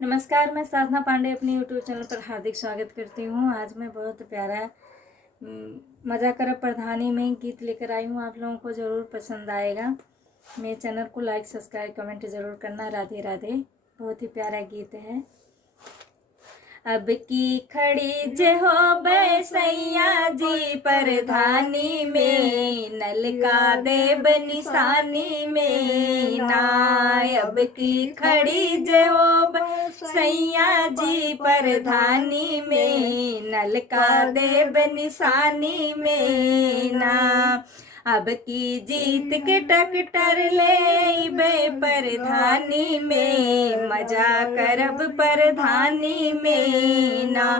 नमस्कार, मैं साधना पांडे अपने यूट्यूब चैनल पर हार्दिक स्वागत करती हूँ। आज मैं बहुत प्यारा मज़ा करब प्रधानी में गीत लेकर आई हूँ। आप लोगों को ज़रूर पसंद आएगा। मेरे चैनल को लाइक सब्सक्राइब कमेंट ज़रूर करना। राधे राधे। बहुत ही प्यारा गीत है। अब की खड़ी जे हो बैसैया जी परधानी में, नलका देब निशानी में ना। अब की खड़ी जे हो बैसैया जी परधानी में, नलका देब निशानी में ना। अब की जीत के टकटर ले बे परधानी में, मजा करब परधानी में ना।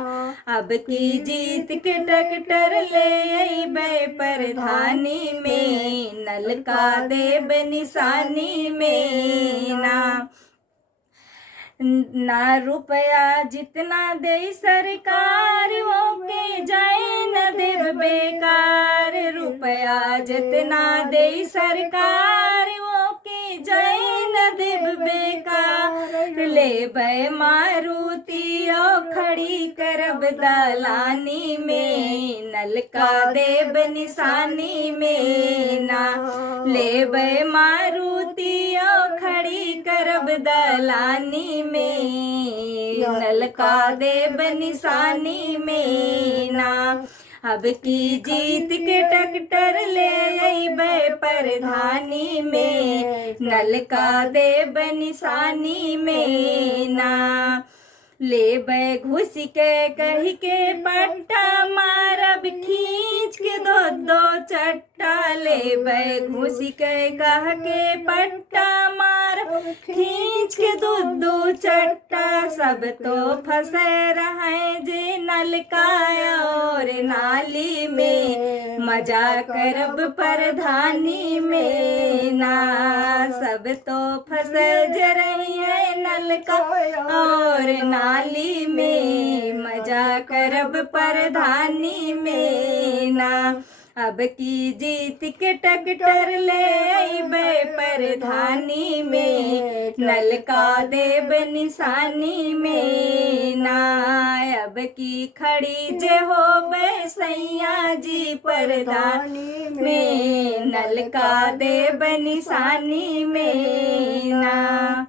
अब की जीत के टकटर ले बे परधानी में, नलका देब निशानी में ना। ना रुपया जितना दे सरकार वो के जाए न देव बेकार। रुपया जितना दे सरकार वो के जाए न देव बेकार। ले बे मारुति ओ खड़ी करब दलानी में, नलका देब निशानी में ना। ले बे मारुति ओ खड़ी करब दलानी में, नलका देब निशानी में ना। अब की जीत के टकटर ले अइबे परधानी में, नलका देब निशानी में ना। लेबै घुस के कही के पट्टा मारब खींच के दो दो चट्टा। लेबै घुस के कह के पट्टा मारब खींच के दो दो चट्टा। सब तो फंसे रहे जे नलका और नाली में, मजा करब परधानी में ना। सब तो फंसे जे रही है नलका और नाली में, मजा करब परधानी में ना। अब की जीत के टकटर ले अइबे परधानी में, नलका देब निशानी में ना। अब की खड़ी जे हो बैसैया जी परधानी में, नलका देब निशानी में ना।